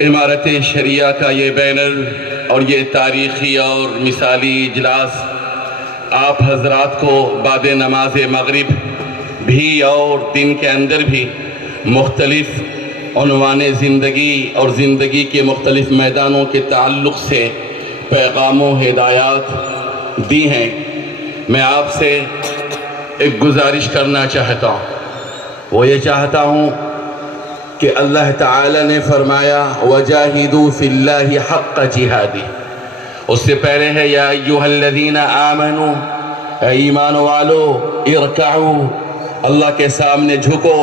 امارت شریعہ کا یہ بینر اور یہ تاریخی اور مثالی اجلاس آپ حضرات کو بعد نماز مغرب بھی اور دن کے اندر بھی مختلف عنوان زندگی اور زندگی کے مختلف میدانوں کے تعلق سے پیغام و ہدایات دی ہیں۔ میں آپ سے ایک گزارش کرنا چاہتا ہوں، وہ یہ چاہتا ہوں کہ اللہ تعالی نے فرمایا وَجَاهِدُوا فِي اللَّهِ حَقَّ جِهَادِهِ، اس سے پہلے ہے یا ایُّهَا الَّذِينَ آمَنُوا، اے ایمان والو، ارکعوا، اللہ کے سامنے جھکو،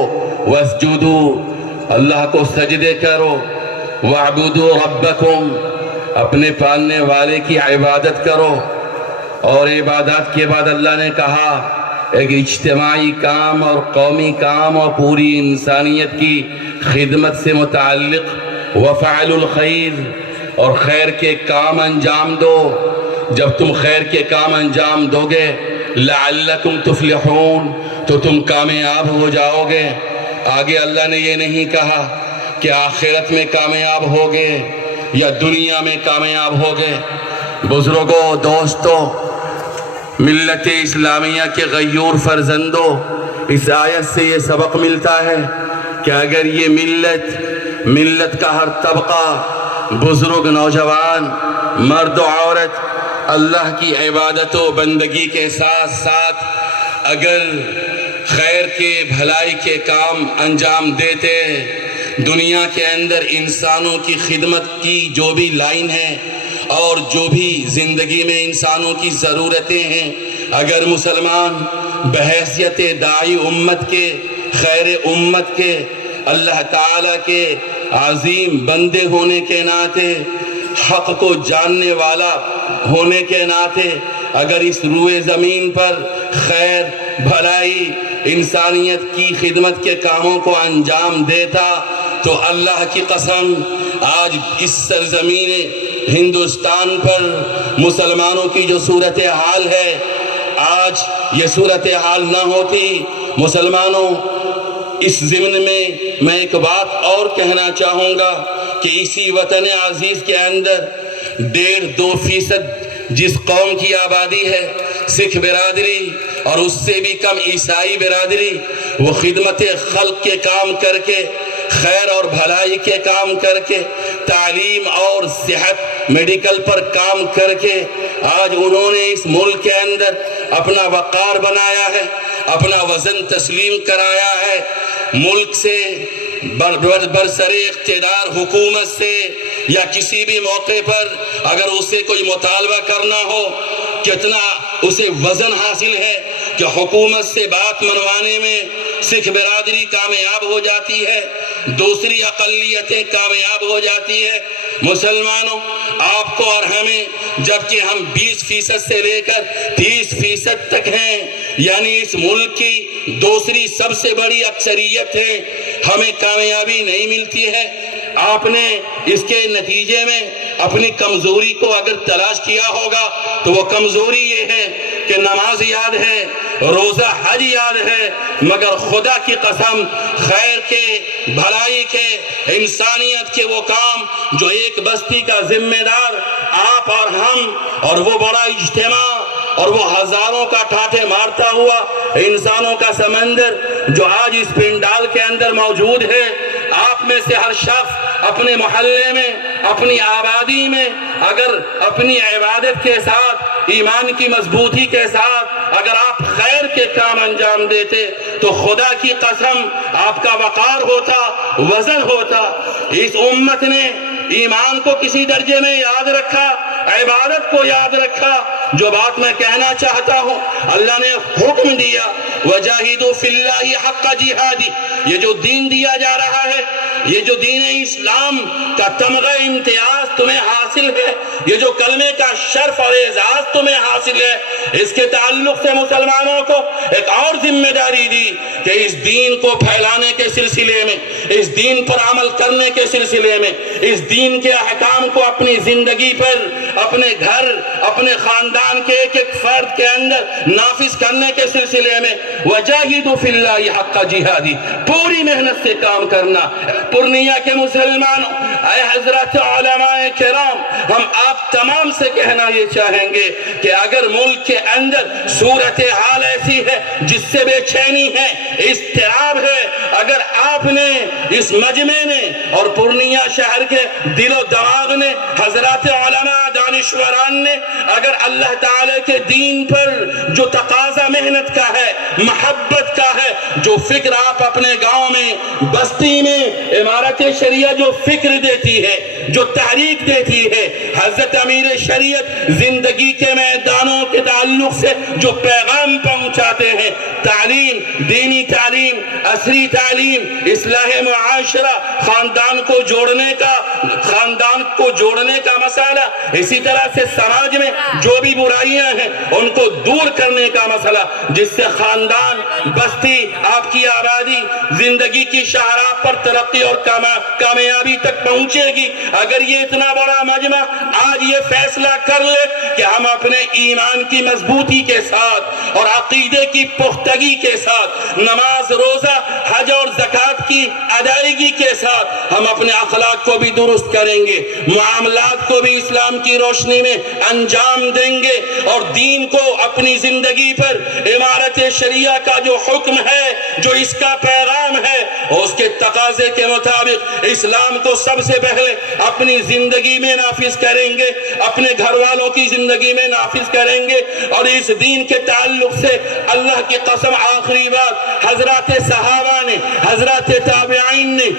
وَاسْجُدُوا، اللہ کو سجدے کرو، وَاعْبُدُوا رَبَّكُمْ، اپنے پالنے والے کی عبادت کرو۔ اور عبادات کے بعد اللہ نے کہا ایک اجتماعی کام اور قومی کام اور پوری انسانیت کی خدمت سے متعلق وفعلوا الخیر، اور خیر کے کام انجام دو۔ جب تم خیر کے کام انجام دو گے لعلکم تفلحون، تو تم کامیاب ہو جاؤ گے۔ آگے اللہ نے یہ نہیں کہا کہ آخرت میں کامیاب ہوگے یا دنیا میں کامیاب ہوگے۔ بزرگوں، دوستوں، ملت اسلامیہ کے غیور فرزندوں، اس آیت سے یہ سبق ملتا ہے کہ اگر یہ ملت کا ہر طبقہ، بزرگ، نوجوان، مرد و عورت، اللہ کی عبادت و بندگی کے ساتھ ساتھ اگر خیر کے بھلائی کے کام انجام دیتے، دنیا کے اندر انسانوں کی خدمت کی جو بھی لائن ہے اور جو بھی زندگی میں انسانوں کی ضرورتیں ہیں، اگر مسلمان بحیثیت داعی امت کے، خیر امت کے، اللہ تعالیٰ کے عظیم بندے ہونے کے ناطے، حق کو جاننے والا ہونے کے ناطے اگر اس روئے زمین پر خیر، بھلائی، انسانیت کی خدمت کے کاموں کو انجام دیتا، تو اللہ کی قسم آج اس سرزمین ہندوستان پر مسلمانوں کی جو صورتحال ہے، آج یہ صورتحال نہ ہوتی۔ مسلمانوں، اس ضمن میں ایک بات اور کہنا چاہوں گا کہ اسی وطن عزیز کے اندر 1.5-2% جس قوم کی آبادی ہے، سکھ برادری، اور اس سے بھی کم عیسائی برادری، وہ خدمت خلق کے کام کر کے، خیر اور بھلائی کے کام کر کے، تعلیم اور صحت میڈیکل پر کام کر کے آج انہوں نے اس ملک کے اندر اپنا وقار بنایا ہے، اپنا وزن تسلیم کرایا ہے۔ ملک سے برسر اقتدار حکومت سے یا کسی بھی موقع پر اگر اسے کوئی مطالبہ کرنا ہو، کتنا اسے وزن حاصل ہے کہ حکومت سے بات منوانے میں سکھ برادری کامیاب ہو جاتی ہے، دوسری اقلیتیں کامیاب ہو جاتی ہے۔ مسلمانوں، آپ کو اور ہمیں، جبکہ ہم 20% سے لے کر 30% تک ہیں، یعنی اس ملک کی دوسری سب سے بڑی اکثریت ہے، ہمیں کامیابی نہیں ملتی ہے۔ آپ نے اس کے نتیجے میں اپنی کمزوری کو اگر تلاش کیا ہوگا تو وہ کمزوری یہ ہے کہ نماز یاد ہے، روزہ حج یاد ہے، مگر خدا کی قسم خیر کے، بھلائی کے، انسانیت کے وہ کام جو ایک بستی کا ذمہ دار آپ اور ہم، اور وہ بڑا اجتماع اور وہ ہزاروں کا ٹھاٹھے مارتا ہوا انسانوں کا سمندر جو آج اس پنڈال کے اندر موجود ہے، آپ میں سے ہر شخص اپنے محلے میں، اپنی آبادی میں اگر اپنی عبادت کے ساتھ، ایمان کی مضبوطی کے ساتھ اگر آپ خیر کے کام انجام دیتے تو خدا کی قسم آپ کا وقار ہوتا، وزن ہوتا۔ اس امت نے ایمان کو کسی درجے میں یاد رکھا، عبادت کو یاد رکھا۔ جو بات میں کہنا چاہتا ہوں، اللہ نے حکم دیا وَجَاهِدُوا فِي اللَّهِ حَقَّ جِهَادِهِ، یہ جو دین دیا جا رہا ہے، یہ جو دین اسلام کا تمغہ امتیاز تمہیں حاصل ہے، یہ جو کلمے کا شرف اور اعزاز تمہیں حاصل ہے، اس کے تعلق سے مسلمانوں کو ایک اور ذمہ داری دی کہ اس دین کو پھیلانے کے سلسلے میں، اس دین پر عمل کرنے کے سلسلے میں، اس دین کے احکام کو اپنی زندگی پر، اپنے گھر، اپنے خاندان کے ایک ایک فرد کے اندر نافذ کرنے کے سلسلے میں وَجَاهِدُوا فِي اللَّهِ حَقَّ جِهَادِهِ، پوری محنت سے کام کرنا، پورنیہ کے مسلمانوں، اے حضرات علماء کرام، ہم آپ تمام سے کہنا یہ چاہیں گے کہ اگر ملک کے اندر صورتحال ایسی ہے جس سے بے چینی ہے، اضطراب ہے، اگر آپ نے، اس مجمع نے اور پورنیہ شہر کے دل و دماغ نے، حضرات علماء دانشوران نے اگر اللہ تعالی کے دین پر جو تقاضا محنت کا ہے، محبت کا ہے، جو فکر آپ اپنے گاؤں میں، بستی میں امارت شریعہ جو فکر دیتی ہے، جو تحریک دیتی ہے، حضرت امیر شریعت زندگی کے میدانوں کے تعلق سے جو پیغام پہنچاتے ہیں، تعلیم، دینی تعلیم، عصری تعلیم، اصلاح معاشرہ، خاندان کو جوڑنے کا مسئلہ، اسی طرح سے سماج میں جو بھی برائیاں ہیں ان کو دور کرنے کا مسئلہ، جس سے خاندان، بستی، آپ کی آبادی زندگی کی شاہراہ پر ترقی اور کامیابی تک پہنچے گی۔ اگر یہ اتنا بڑا مجمع آج یہ فیصلہ کر لے کہ ہم اپنے ایمان کی مضبوطی کے ساتھ اور عقیدے کی پختگی کے ساتھ، نماز، روزہ، حج اور زکوٰۃ کی ادائیگی کے ساتھ ہم اپنے اخلاق کو بھی درست کریں گے، معاملات کو بھی اسلام کی روشنی میں انجام دیں گے، اور دین کو اپنی زندگی پر امارت شریعہ کا جو حکم ہے، جو اس کا پیغام ہے، اس کے تقاضے کے مطابق اسلام کو سب سے پہلے اپنی زندگی میں نافذ کریں گے، اپنے گھر والوں کی زندگی میں نافذ کریں گے، اور اس دین کے تعلق سے اللہ کی قسم آخری بات، حضرات صحابہ نے، حضرات تابعین نے،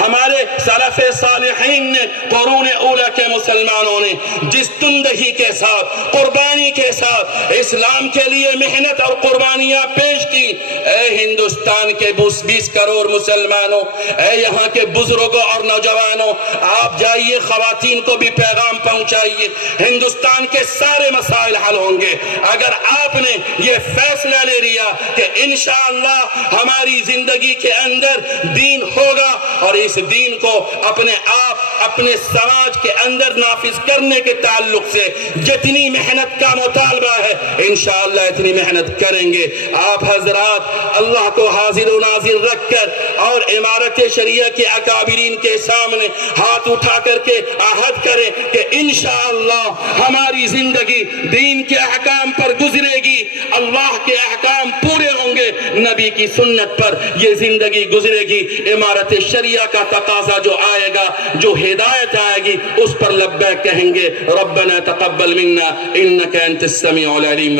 ہمارے سلف صالحین نے، قرون اولیٰ کے مسلمانوں نے جس تندہی کے ساتھ، قربانی کے ساتھ اسلام کے لیے محنت اور قربانیاں پیش کی، اے ہندوستان کے 20 کروڑ مسلمانوں، اے یہاں کے بزرگوں اور نوجوانوں، آپ جائیے، خواتین کو بھی پیغام پہنچائیے، ہندوستان کے سارے مسائل حل ہوں گے اگر آپ نے یہ فیصلہ لے لیا کہ انشاءاللہ ہماری زندگی کے اندر دین ہوگا، اور اس دین کو اپنے آپ، اپنے سماج کے اندر نافذ کرنے کے تعلق سے جتنی محنت کا مطالبہ ہے انشاءاللہ اتنی محنت کریں گے۔ آپ حضرات اللہ کو حاضر و ناظر رکھ کر اور امارت شریعہ کے اکابرین کے سامنے ہاتھ اٹھا کر کے عہد کریں کہ انشاءاللہ ہماری زندگی دین کے احکام پر گزرے گی، اللہ کے احکام پورے ہوں گے، نبی کی سنت پر یہ زندگی گزرے گی، امارت شریعہ کا تقاضا جو آئے گا، جو ہدایت آئے گی، اس پر لبیک کہیں گے۔ ربنا تقبل منا انک انت السمیع العلیم۔